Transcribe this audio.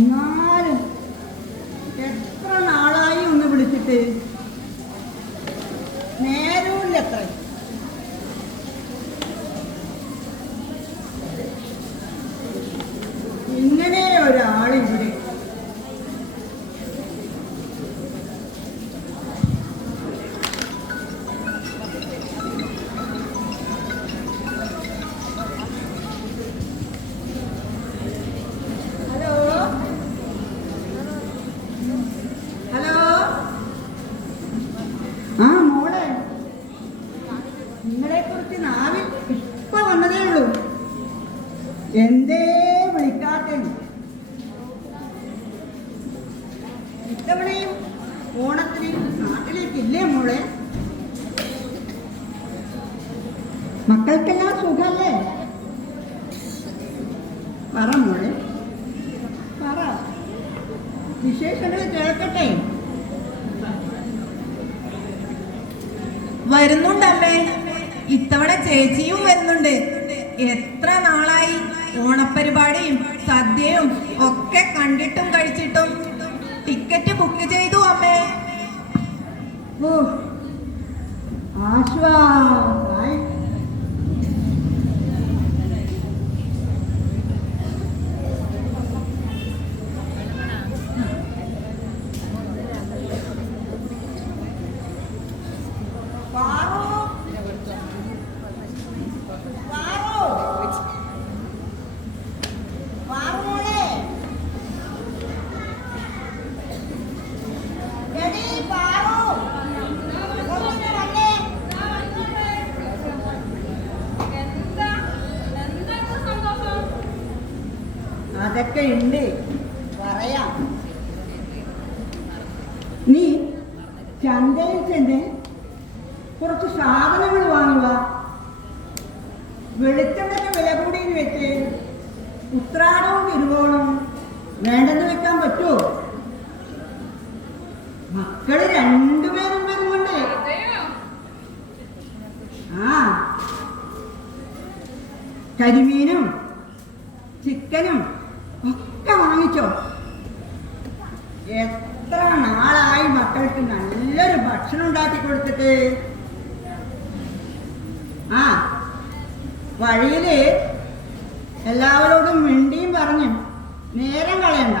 എന്നാലും എത്ര നാളായി ഒന്ന് വിളിച്ചിട്ട് നേരമില്ലത്ര. ഇങ്ങനെ ഒരാളിവിടെ എന്തേ വിളിക്കാത്ത? ഇത്തവണയും ഓണത്തിന് നാട്ടിലേക്കില്ലേ മോളെ? മക്കൾക്കെല്ലാം സുഖല്ലേ? പറ മോളെ, പറ, വിശേഷങ്ങൾ കേൾക്കട്ടെ. വരുന്നുണ്ടല്ലേ, ഇത്തവണ ചേച്ചിയും വരുന്നുണ്ട്. എത്ര നാളായി ഓണപ്പരിപാടിയും സദ്യയും ഒക്കെ കണ്ടിട്ടും കഴിച്ചിട്ടും. ടിക്കറ്റ് ബുക്ക് ചെയ്തു അമ്മേ. ആശ്വാസായി. അതൊക്കെ ഉണ്ട്, പറയാം. നീ ചന്തയിൽ ചെന്ന് കുറച്ച് സാധനങ്ങൾ വാങ്ങുക. വെളിച്ചെണ്ണയ്ക്ക് വില കൂടിയെന്ന് വെച്ച് ഉത്രാടവും തിരുവോണവും വേണ്ടെന്ന് വെക്കാൻ പറ്റുമോ? മക്കള് രണ്ടുപേരും വരുന്നുണ്ട്. ആ, കരിമീനും ചിക്കനും ഒക്കെ വാങ്ങിച്ചോ. എത്ര നാളായി മക്കൾക്ക് നല്ലൊരു ഭക്ഷണം ഉണ്ടാക്കി കൊടുത്തിട്ട്. ആ, വഴിയില് എല്ലാവരോടും മിണ്ടിയും പറഞ്ഞു നേരം കളയണ്ട.